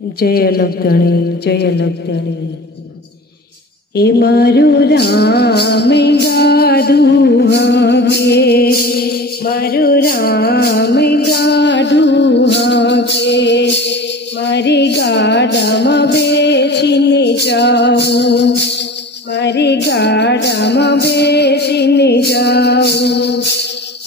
जय लखधणी जय लखधणी। ए मारू राम गाडू हाके, मारू राम गाडू हाके, मारी गाडामां बेसीने जाऊं, मारी गाडामां बेसीने जाऊं,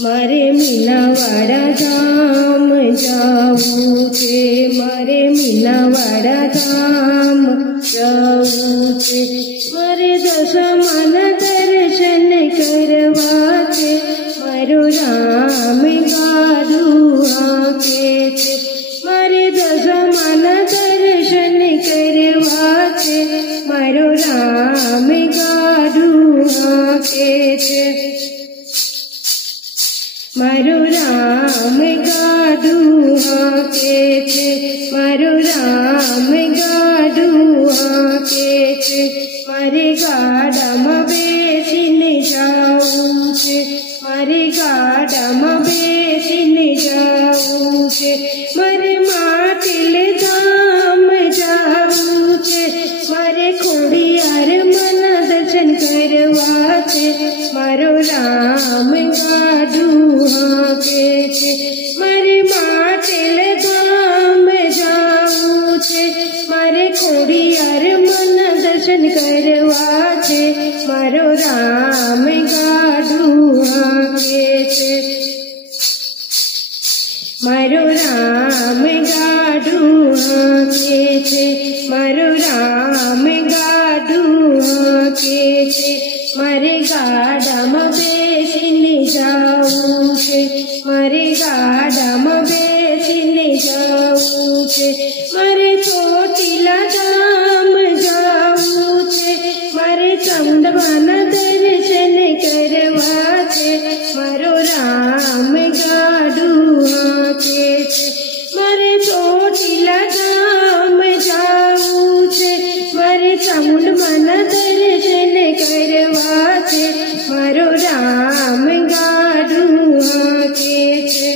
मारे मीनावाड़ा धाम जाऊं छे, मारे मीनावाड़ा धाम जाऊं छे, मारे दशामाना दर्शन करवा छे, मारो राम गाडू हाके छे, मारे दशामाना दर्शन करवा छे, मारो राम गाडू हाके छे, मारो राम गाडू हाके छे, मारो राम गाडू हाके छे, मारे गाडामां बेसीने जाऊं छे, मारे गाडामां बेसीने जाऊं छे, मारे माटेल धाम जाऊं छे, मारे खोडियार माना दर्शन करवा छे, मारो राम गाडू हाके छे, मारे माटेल धाम जाऊं छे, मारे खोडियार माना दर्शन करवा छे, मारो राम गाडू हाके छे, मारो राम गाडू हाके छे, मारो राम गाडू हाके छे, मारे गाडामां बेसीने जाऊं छे, मारे गाडामां बेसीने जाऊं छे, मारे ચોટીલા धाम जाऊं छे, मारे चंदमाना दर्शन करवा छे, मारो राम गाडू हाके छे, मारे ચોટીલા धाम जाऊं छे, मारे चामुंडमाना दर्शन करवा छे, मारो राम गाडू हाके छे,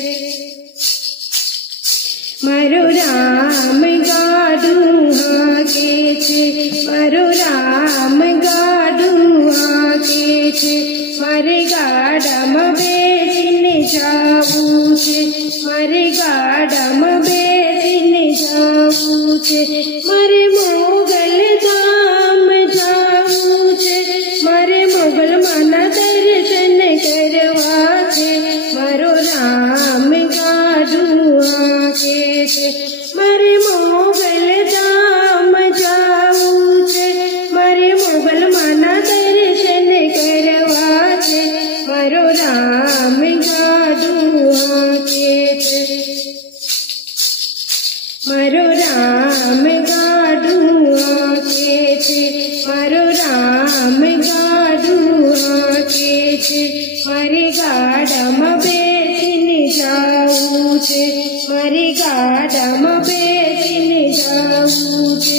मारो राम गाडू हाके छे, मारो राम गाडू हाके छे, मारे गाडामां बेसीने जाऊं छे, मारे गाडामां बेसीने जाऊं छे, मारे मोगल धाम जाऊं छे, मारे मोगल माना दर्शन करवा छे, मारो राम गाडू हाके छे, मारे मोगल धाम जाऊं छे, मारे मोगल माना दर्शन करवा छे, मारो राम गाडू हाके छे, मारो राम गाडू हाके छे, मारो राम गाडू हाके छे, मारे गाडामां बेसीने जाऊं छे, मारे गाडामां बेसीने जाऊं छे।